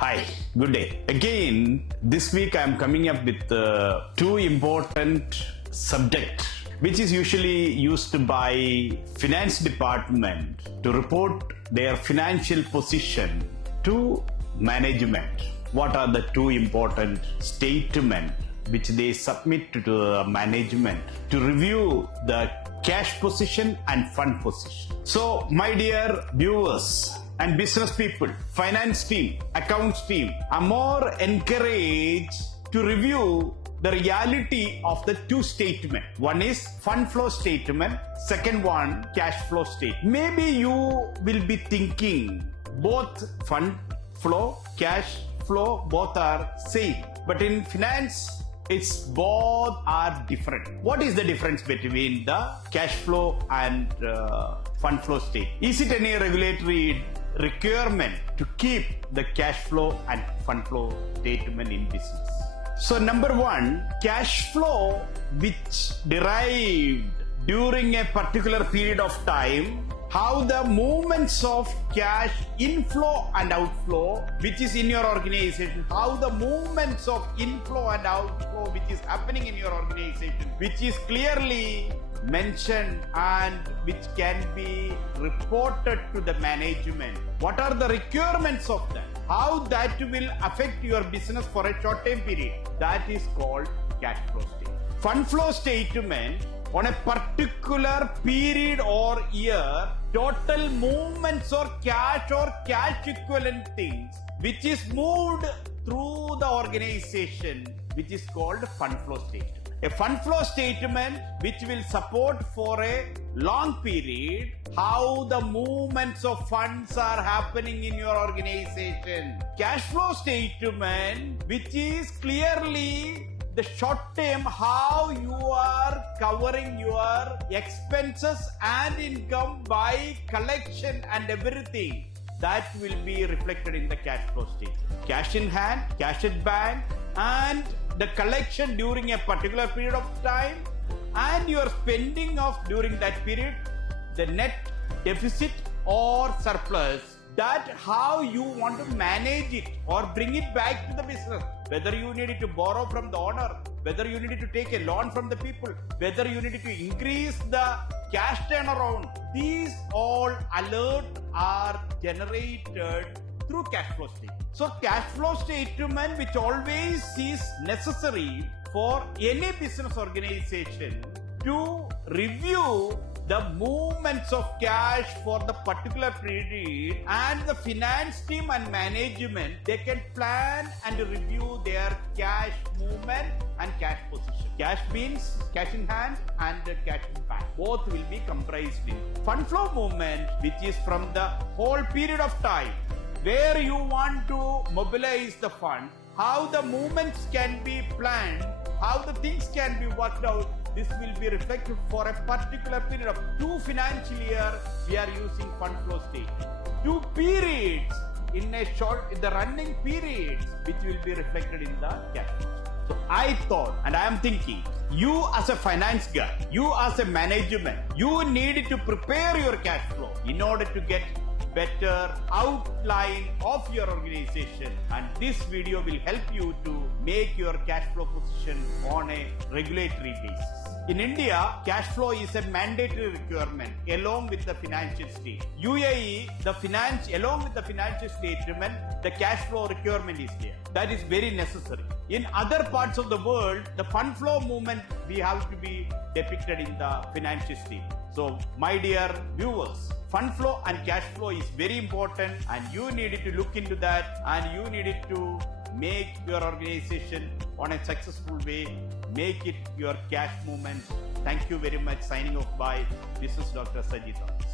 Hi, good day. Again, this week I am coming up with two important subjects which is usually used by finance department to report their financial position to management. What are the two important statements which they submit to the management to review the cash position and fund position? So, my dear viewers and business people, finance team, accounts team are more encouraged to review the reality of the two statements. One is fund flow statement, second one cash flow statement. Maybe you will be thinking both fund flow, cash flow, both are same. But in finance, it's both are different. What is the difference between the cash flow and fund flow state? Is it any regulatory requirement to keep the cash flow and fund flow statement in business? So number one, cash flow which derived during a particular period of time, how the movements of cash inflow and outflow which is in your organization, how the movements of inflow and outflow which is happening in your organization, which is clearly mentioned and which can be reported to the management. What are the requirements of that? How that will affect your business for a short time period? That is called cash flow statement. Fund flow statement on a particular period or year, total movements or cash equivalent things which is moved through the organization, which is called fund flow statement. A fund flow statement which will support for a long period how the movements of funds are happening in your organization. Cash flow statement which is clearly the short term how you are covering your expenses and income by collection and everything. That will be reflected in the cash flow statement. Cash in hand, cash at bank, and the collection during a particular period of time and your spending of during that period, the net deficit or surplus, that how you want to manage it or bring it back to the business. Whether you needed to borrow from the owner, whether you needed to take a loan from the people, whether you needed to increase the cash turnaround. These all alerts are generated through cash flow statement. So cash flow statement which always is necessary for any business organization to review the movements of cash for the particular period, and the finance team and management, they can plan and review their cash movement and cash position. Cash means cash in hand and cash in bank. Both will be comprised in fund flow movement, which is from the whole period of time where you want to mobilize the fund, how the movements can be planned, how the things can be worked out. This will be reflected for a particular period of 2 financial years. We are using fund flow statement. 2 periods in the running periods, which will be reflected in the cash flow. So I thought, and I am thinking, you as a finance guy, you as a management, you need to prepare your cash flow in order to get better outline of your organization, and this video will help you to make your cash flow position on a regulatory basis. In India, cash flow is a mandatory requirement along with the financial state. UAE, along with the financial statement, the cash flow requirement is there. That is very necessary. In other parts of the world, the fund flow movement we have to be depicted in the financial statement. So, my dear viewers, fund flow and cash flow is very important, and you needed to look into that, and you needed to make your organization on a successful way, make it your cash movement. Thank you very much. Signing off by, this is Dr. Sajid Thomas.